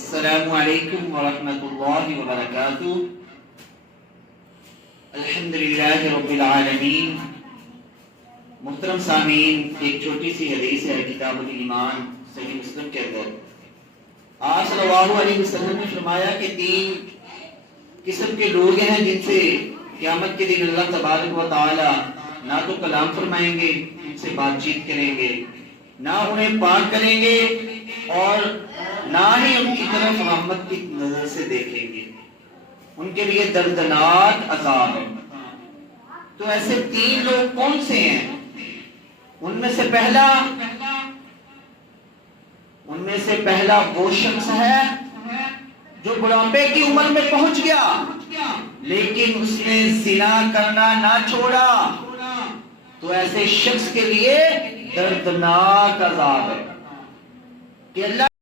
السلام علیکم ورحمۃ اللہ وبرکاتہ۔ الحمدللہ رب العالمین۔ محترم سامعین، ایک چھوٹی سی حدیث ہے کتاب الایمان صحیح مسلم کے اندر۔ آپ صلی اللہ علیہ وسلم نے فرمایا کہ تین قسم کے لوگ ہیں جن سے قیامت کے دن اللہ تبارک و تعالی نہ تو کلام فرمائیں گے، ان سے بات چیت کریں گے، نہ انہیں پاک کریں گے اور نہ ہی ان کی طرف رحمت کی نظر سے دیکھیں گے۔ ان کے لیے دردناک عذاب ہے۔ تو ایسے تین لوگ کون سے ہیں؟ ان میں سے پہلا وہ شخص ہے جو بڑھاپے کی عمر میں پہنچ گیا لیکن اس نے زنا کرنا نہ چھوڑا، تو ایسے شخص کے لیے دردناک عذاب ہے کہ اللہ